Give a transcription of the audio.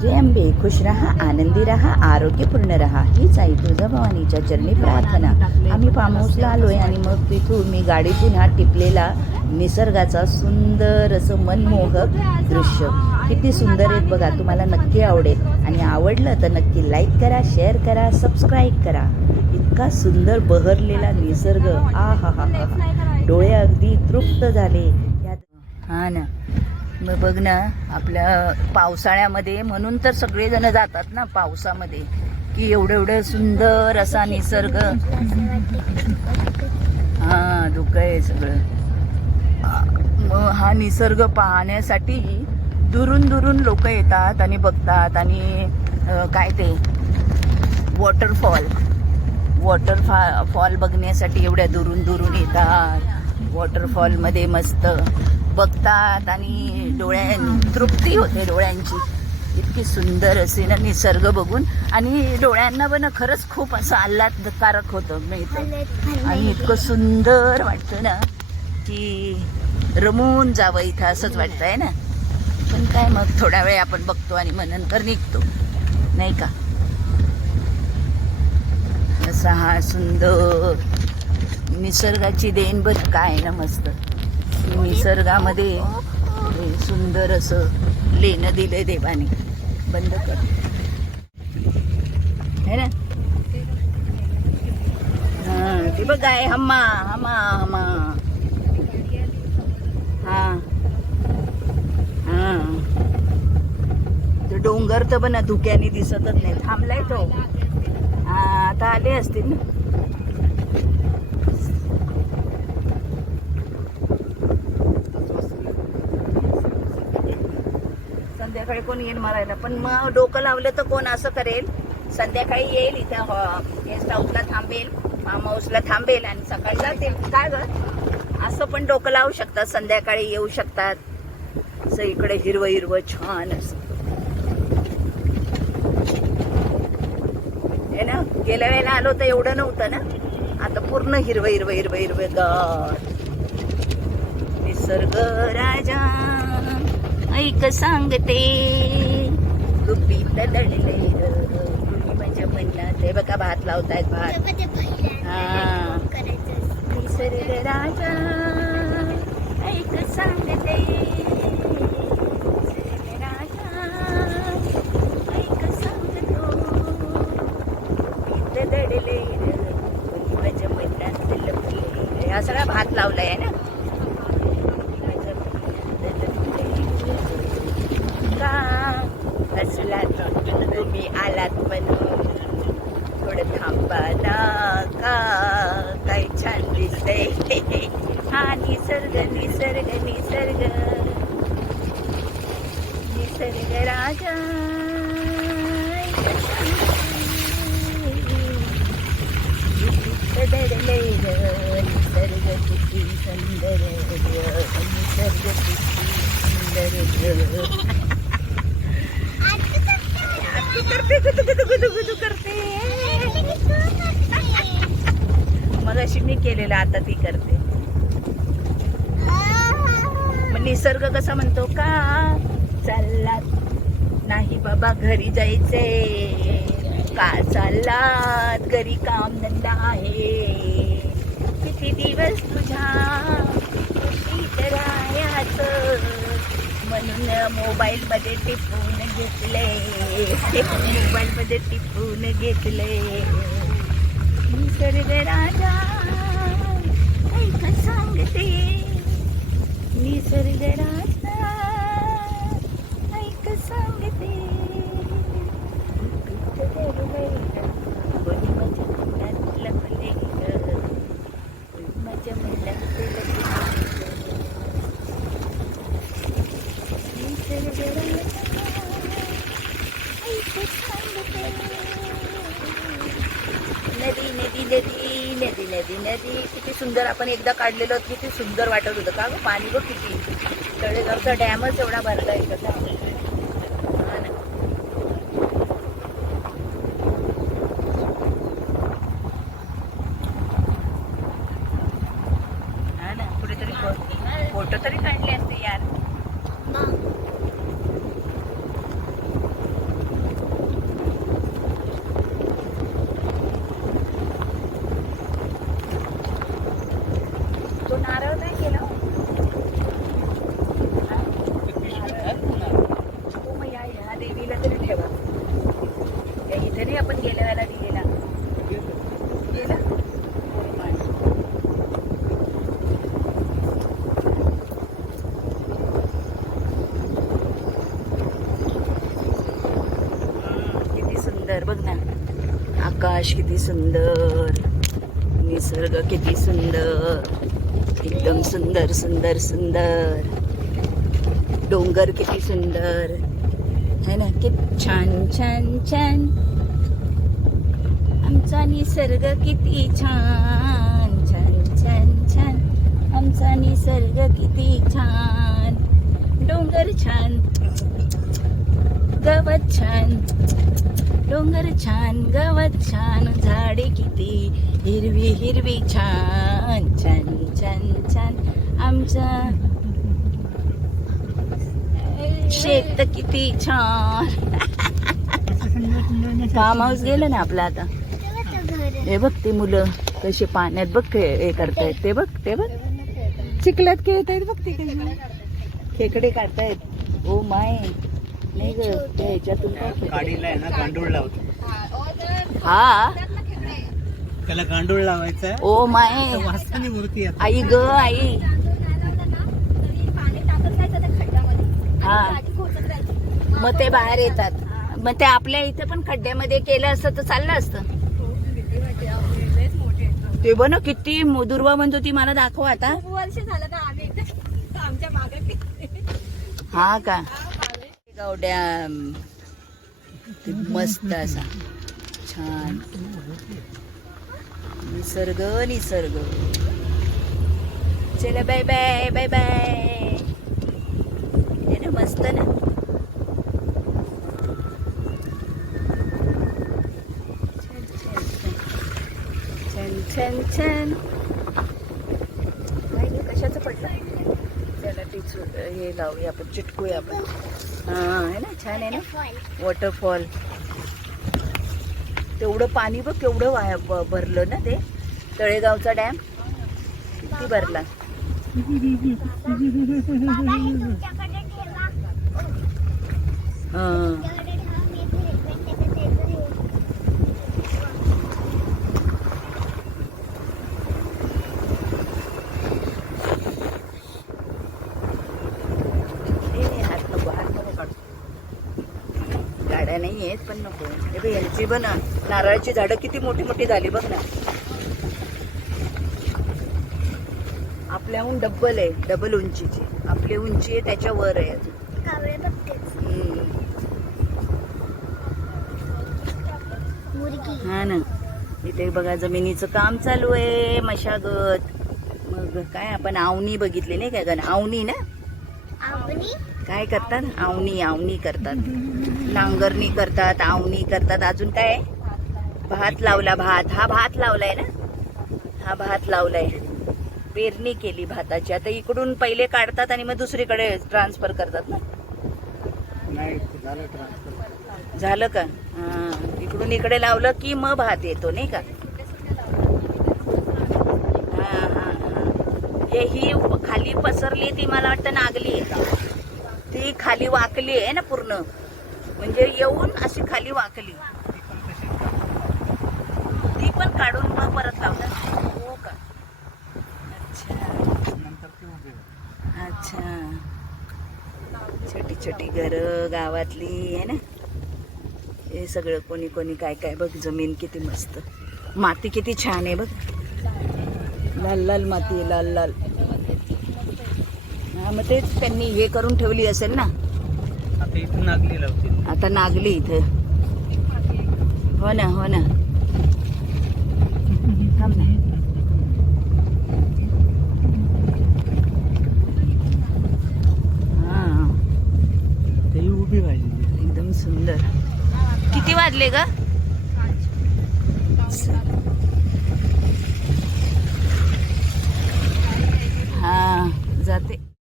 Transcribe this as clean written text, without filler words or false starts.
जय अंबे, खुश रहा, आनंदी रहा, आरोग्यपूर्ण रहा, हीच आई तुळजाभवानीच्या चरणी प्रार्थना. आम्ही फार्म हाऊसला आलोय आणि मग तिथून मी गाडीतून हा टिपलेला निसर्गाचा सुंदर असं मनमोहक दृश्य. किती सुंदर आहेत बघा. तुम्हाला नक्की आवडेल आणि आवडलं तर नक्की लाईक करा, शेअर करा, सबस्क्राईब करा. इतका सुंदर बहरलेला निसर्ग, आ हा हा हा, डोळे अगदी तृप्त झाले. हा ना, मग बघ ना, आपल्या पावसाळ्यामध्ये म्हणून तर सगळेजण जातात ना पावसामध्ये, की एवढं एवढं सुंदर असा निसर्ग. हा, धुकं आहे सगळं. मग हा निसर्ग पाहण्यासाठी दुरून दुरून लोक येतात आणि बघतात. आणि काय ते वॉटरफॉल बघण्यासाठी एवढ्या दुरून दुरून येतात. वॉटरफॉलमध्ये मस्त बघतात आणि तृप्ती होते डोळ्यांची. इतकी सुंदर असे ना निसर्ग बघून, आणि डोळ्यांना पण खरंच खूप असं आल्हादकारक होतं मिळतं. आणि इतकं सुंदर वाटतं ना की रमून जावं इथं, असंच वाटतंय ना. पण काय, मग थोडा वेळ आपण बघतो आणि मग नंतर निघतो, नाही का. असा हा सुंदर निसर्गाची देण बघ, काय ना मस्त. निसर्गामध्ये सुंदर असं लेणं दिलंय देवाने. बंद कर, है ना. हा, ते बघ आहे, हम्मा हम्मा हम्मा. हा हा, तो डोंगर तर पण धुक्याने दिसतच नाही. थांबलाय तो. हा, आता आले असतील ना. संध्याकाळी कोण येईल मारायला, पण मग डोकं लावलं तर कोण असं करेल, संध्याकाळी येईल इथं गेस्ट हाऊसला थांबेल, फार्म हाऊसला थांबेल आणि सकाळी जातील. काय ग, असं पण डोकं लावू शकतात, संध्याकाळी येऊ शकतात. असं इकडे हिरवं हिरवं छान असं आहे ना. गेल्या वेळेला आलो तर एवढं नव्हतं ना, आता पूर्ण हिरवं हिरवं हिरवं हिरवं गार. निसर्ग राजा ऐक सांगते, गुपित दडले माझ्या मनात. ते बघा, भात लावतायत, भात. हा, निसर्ग राजा ऐक सांगते, निसर्ग राजा ऐक सांगतो, गुपित दडले माझ्या मनात लपले. हा सगळा भात लावलाय ना. हसला तुम्ही आलात म्हणून, थोडं थांबा ना का, काय छान दिसतंय. हा निसर्ग निसर्ग निसर्ग निसर्ग राजा. दडले निसर्ग किती सुंदर, निसर्ग किती सुंदर. करते मग अशी मी केलेलं, आता ती करते. मग निसर्ग कसा म्हणतो, का चाललात नाही बाबा घरी जायचे, का चाललात घरी काम धंदा आहे, किती दिवस तुझ्या रायाचं, म्हणून मोबाईल मध्ये टिपून घेतले, मोबाईल मध्ये टिपून घेतले. निसर्ग राजा ऐक सांगते, निसर्ग राजा ऐक सांगते, कोणी माझ्या मनात लपले, माझ्या मनात नदी नदी नदी नदी नदी नदी. किती सुंदर, आपण एकदा काढलेलं, किती सुंदर वाटत होतं का ग. पाणी बघ किती, तळेगावचा डॅमच एवढा भरला आहे का. हा ना, कुठेतरी फोटो तरी काढले असते यार. देवीला तरी ठेवा. त्या इथे नाही आपण गेल्या वेळेला दिलेला गेला. किती सुंदर बघ ना, आकाश किती सुंदर, निसर्ग किती सुंदर, एकदम सुंदर सुंदर सुंदर. डोंगर किती सुंदर है ना, किती छान छान छान. आमचा निसर्ग किती छान छान छान छान. आमचा निसर्ग किती छान. डोंगर छान, गवत छान, डोंगर छान, गवत छान, झाडे किती हिरवी हिरवी छान छान छान छान. आमचा शेत किती छान. फार्म हाऊस गेलं ना आपलं आता. हे बघ ते मुलं कसे पाण्यात बघ हे करतायत. ते बघ ते बघ चिखलात खेळत आहेत बघ. ते खेकडे काढतायत. ओ माय नाही ग, त्या ह्याच्यातून गाडीला आहे ना गांडूळ लावतो. हा त्याला गांडूळ लावायचं. ओ माय वासनी मूर्ती आहे. आई ग आई. हा मग ते बाहेर येतात. मग ते आपल्या इथे पण खड्ड्यामध्ये केलं असतं तर चाललं असतं. ते बघ ना किती दुर्वा म्हणतो ती. मला दाखव आता. वर्ष झालं ना आम्ही आमच्या मागे. हा का गाव डॅम मस्त असा छान निसर्ग निसर्ग. चला बाय बाय बाय बाय. हे ना मस्त ना. छान छान छान. नाही कशाचं पडलं. त्याला टिचू हे लावूया आपण, चिटकूया आपण. हा आहे ना, छान आहे ना वॉटरफॉल. तेवढं पाणी बघ केवढं भरलं ना. ते तळेगावचा डॅम किती भरला. गाड्या नाही आहेत पण नको. हे बघ यांची बघ ना, नारळाची झाडं किती मोठी मोठी झाली बघ ना. आपल्याहून डबल आहे, डबल उंचीची. आपली उंची आहे त्याच्या वर आहे अजून. हा ना. इथे बघा जमिनीचं काम चालू आहे, मशागत. मग काय आपण आवणी बघितली नाही काय गण. आवणी ना काय करतात. आवणी आवणी करतात, नांगरणी करतात, आवणी करतात. अजून काय भात लावला. भात हा भात लावलाय ना. हा भात लावलाय. पेरणी केली भाताची. आता इकडून पहिले काढतात आणि मग दुसरीकडे ट्रान्सफर करतात ना. नाही झालं ट्रान्सफर. झालं का. हा इकडून इकडे लावलं की मग भात येतो नाही का. हा हा हा. ही खाली पसरली ती मला वाटतं नागली आहे. ती खाली वाकली आहे ना पूर्ण, म्हणजे येऊन अशी खाली वाकली. ती पण काढून मग परत लावतात. हो का. अच्छा. छोटी छोटी घरं गावातली आहे ना. हे सगळं कोणी कोणी काय काय बघ. जमीन किती मस्त, माती किती छान आहे बघ. लाल लाल माती, लाल लाल. हा मग तेच त्यांनी हे करून ठेवली असेल ना. आता इथून नागली लावतील. आता नागली इथे. हो ना हो ना. थांब ना. हा ते उभी पाहिजे. एकदम सुंदर. किती वाजले ग.